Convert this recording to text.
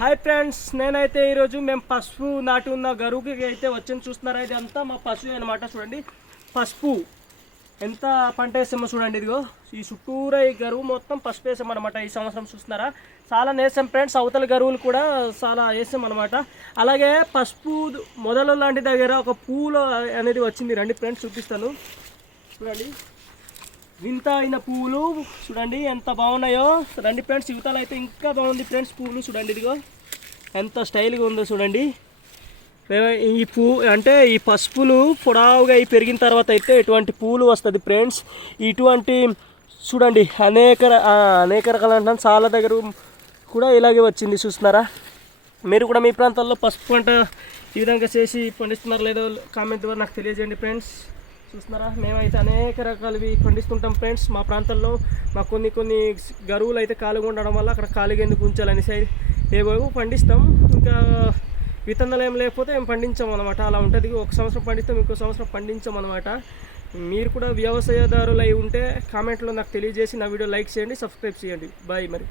Hi friends నేనైతే ఈరోజు మేము పసుపు నాటి ఉన్న గరువుకి అయితే వచ్చింది చూస్తున్నారా? ఇది అంతా మా పసుపు అనమాట చూడండి. పసుపు. ఎంత పంట వేసామో చూడండి ఇదిగో. ఈ చుట్టూరా ఈ గరువు మొత్తం పసుపు వేసాం అనమాట ఈ సంవత్సరం చూస్తున్నారా? చాలా నేసాం ఫ్రెండ్స్ అవతల గరువులు కూడా చాలా వేసాం అనమాట అలాగే పసుపు మొదలు లాంటి దగ్గర ఒక పూలు అనేది వచ్చింది రండి ఫ్రెండ్స్ చూపిస్తాను. చూడండి. వింత అయిన పువ్వులు చూడండి ఎంత బాగున్నాయో. రండి ఫ్రెండ్స్ యువతలు అయితే ఇంకా బాగుంది ఫ్రెండ్స్ పువ్వులు చూడండి ఇదిగో. ఎంత స్టైల్గా ఉందో చూడండి. ఈ పువ్వు అంటే ఈ పసుపులు పొడవుగా పెరిగిన తర్వాత అయితే ఇటువంటి పువ్వులు వస్తుంది ఫ్రెండ్స్ ఇటువంటి చూడండి అనేక అనేక రకాల అంటాను చాలా దగ్గర కూడా ఇలాగే వచ్చింది చూస్తున్నారా? మీరు కూడా మీ ప్రాంతాల్లో పసుపు పంట ఈ విధంగా చేసి పండిస్తున్నారు లేదో కామెంట్ ద్వారా నాకు తెలియజేయండి ఫ్రెండ్స్ చూస్తున్నారా? మేమైతే అనేక రకాలవి పండిస్తుంటాం ఫ్రెండ్స్. మా ప్రాంతంలో మాకు కొన్ని కొన్ని గరువులు అయితే ఖాళీగా ఉండడం వల్ల అక్కడ ఖాళీగా ఎందుకు ఉంచాలనేసి సై ఏవో పండిస్తాం. ఇంకా విత్తనాలు ఏం లేకపోతే మేము పండించాం అనమాట అలా ఉంటుంది. ఒక సంవత్సరం పండిస్తాం ఇంకో సంవత్సరం పండించాం అనమాట మీరు కూడా వ్యవసాయదారులు అయి ఉంటే కామెంట్లో నాకు తెలియజేసి నా వీడియో లైక్ చేయండి సబ్స్క్రైబ్ చేయండి. బాయ్ మరి.